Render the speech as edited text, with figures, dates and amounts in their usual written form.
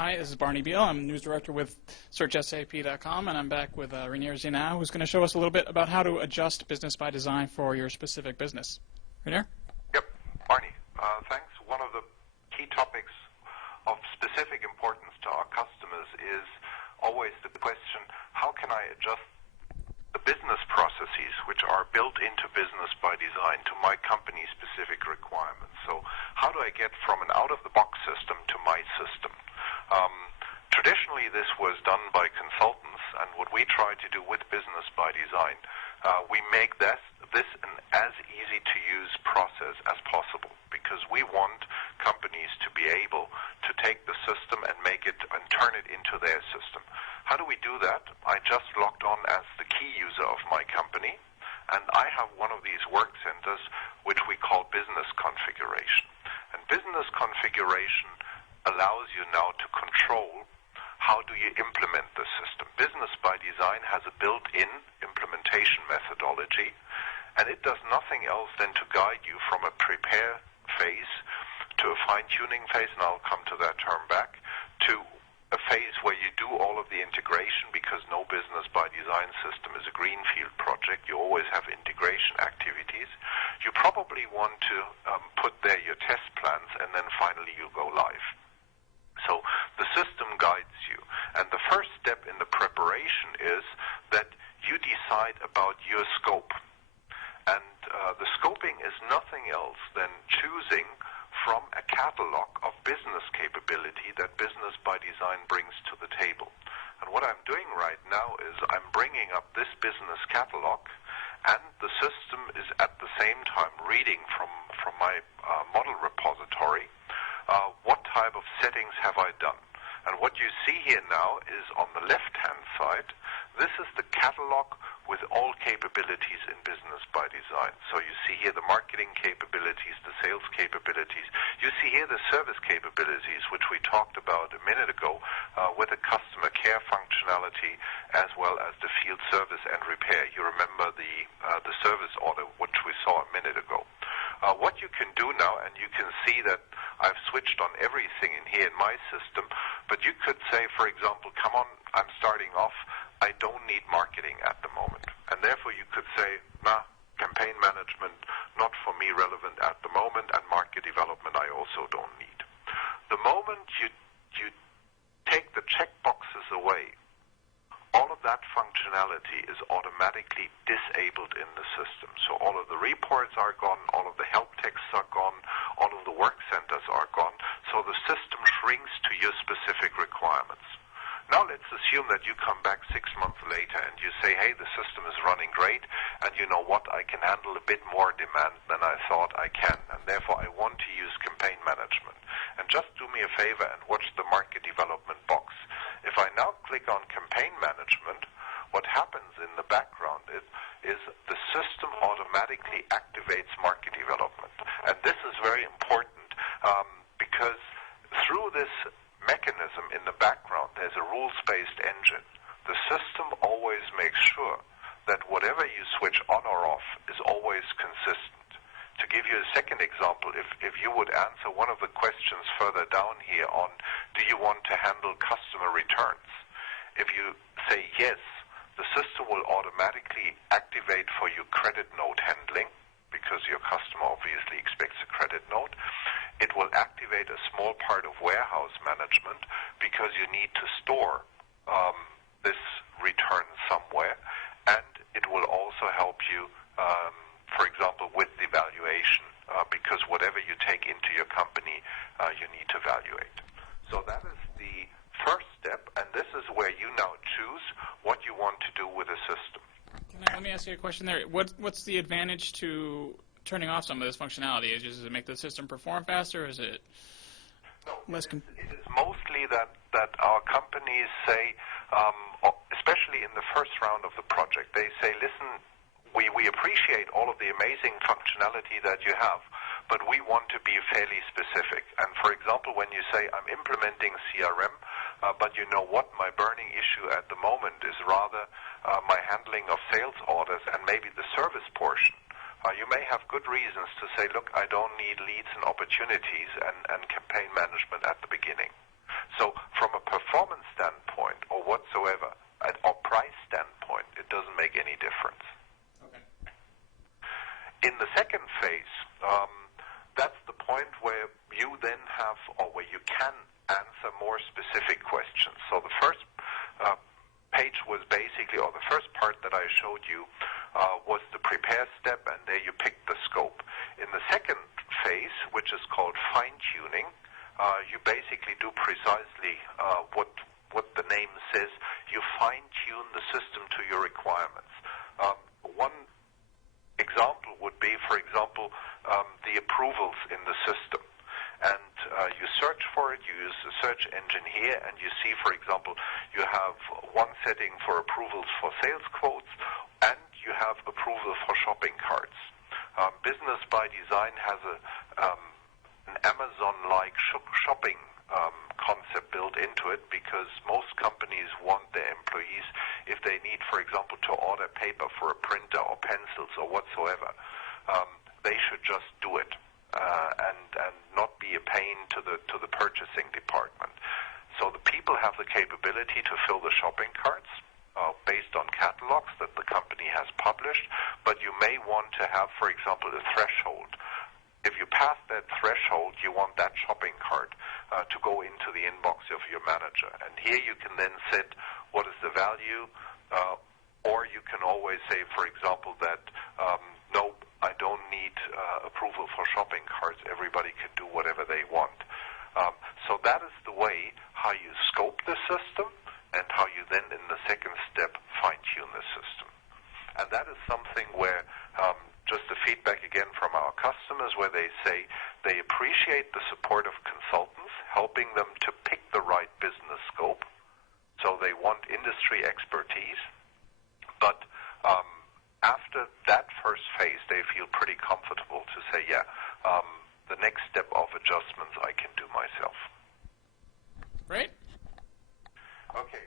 Hi, this is Barney Beal. I'm news director with SearchSAP.com, and I'm back with Rainier Zinau, who's going to show us a little bit about how to adjust business by design for your specific business. Rainier? Yep, Barney, thanks. One of the key topics of specific importance to our customers is always the question, how can I adjust the business processes which are built into business by design to my company's specific requirements? So how do I get from an out-of-the-box system to my system? Traditionally, this was done by consultants, and what we try to do with business by design, we make this an as easy-to-use process as possible, because we want companies to be able to take the system and make it and turn it into their system. How do we do that? I just logged on as the key user of my company, and I have one of these work centers which we call business configuration. And business configuration allows you now to control how do you implement the system. Business by design has a built-in implementation methodology, and it does nothing else than to guide you from a prepare phase to a fine-tuning phase, and I'll come to that term back, to a phase where you do all of the integration, because no business by design system is a greenfield project. You always have integration activities. You probably want to put there your test plans, and then finally you go live. So the system guides you, and the first step in the preparation is that you decide about your scope. And the scoping is nothing else than choosing from a catalog of business capability that business by design brings to the table. And what I'm doing right now is I'm bringing up this business catalog, and the system is at the same time reading from my model repository what type of settings have I done. And what you see here now is on the left-hand side, this is the catalog with all capabilities in business by design. So you see here the marketing capabilities, the sales capabilities. You see here the service capabilities, which we talked about a minute ago, with the customer care functionality as well as the field service and repair. You remember the service order, which we saw a minute ago. What you can do now, and you can see that I've switched on everything in here in my system, but you could say, for example, come on, I'm starting off, I don't need marketing at the moment. And therefore you could say, campaign management, not for me relevant at the moment, and market development I also don't need. The moment you take the checkboxes away, all of that functionality is automatically disabled in the system. So all of the reports are gone, all of the help texts are gone, all of the work centers are gone, so the system shrinks to your specific requirements. Now let's assume that you come back 6 months later and you say, hey, the system is running great, and you know what, I can handle a bit more demand than I thought I can, and therefore I want to use campaign management. And just do me a favor and watch the market development box. If I now click on campaign management, what happens in the background is the system automatically activates market development. And this is very important because through this mechanism in the background, there's a rules-based engine. The system always makes sure that whatever you switch on or off is always consistent. To give you a second example, if you would answer one of the questions further down here on, do you want to handle customer returns? If you say yes, the system will automatically activate for you credit note handling, because your customer obviously expects a credit note. It will activate a small part of warehouse management, because you need to store this return somewhere, and it will also help you for example, with the valuation, because whatever you take into your company, you need to valuate. So that is the first step, and this is where you now choose what you want to do with the system. Let me ask you a question there. What's the advantage to turning off some of this functionality? Does it make the system perform faster, or is it less? It is mostly that our companies say, especially in the first round of the project, they say, listen, we appreciate all of the amazing functionality that you have, but we want to be fairly specific. And for example, when you say, I'm implementing CRM, but you know what, my burning issue at the moment is rather my handling of sales orders and maybe the service portion. You may have good reasons to say, look, I don't need leads and opportunities and campaign management at the beginning. So from a answer more specific questions. So the first page was basically, or the first part that I showed you was the prepare step, and there you picked the scope. In the second phase, which is called fine-tuning, you basically do precisely what the name says. You fine-tune the system to your requirements. One example would be, for example, the approvals in the system. And you search for it, you use the search engine here, and you see, for example, you have one setting for approvals for sales quotes, and you have approval for shopping carts. Business by Design has an Amazon-like shopping concept built into it, because most companies want their employees, if they need, for example, to order paper for a printer or pencils or whatsoever, they should just do it. And not be a pain to the purchasing department. So the people have the capability to fill the shopping carts based on catalogs that the company has published, but you may want to have, for example, a threshold. If you pass that threshold, you want that shopping cart to go into the inbox of your manager. And here you can then set what is the value, or you can always say, for example, that no, I don't need approval for shopping carts. Everybody can do whatever they want. So that is the way how you scope the system and how you then, in the second step, fine-tune the system. And that is something where just the feedback again from our customers, where they say they appreciate the support of consultants, helping them to pick the right business scope. So they want industry expertise. But after that first phase, they feel pretty comfortable to say, yeah, the next step of adjustments I can do myself. Great. Okay.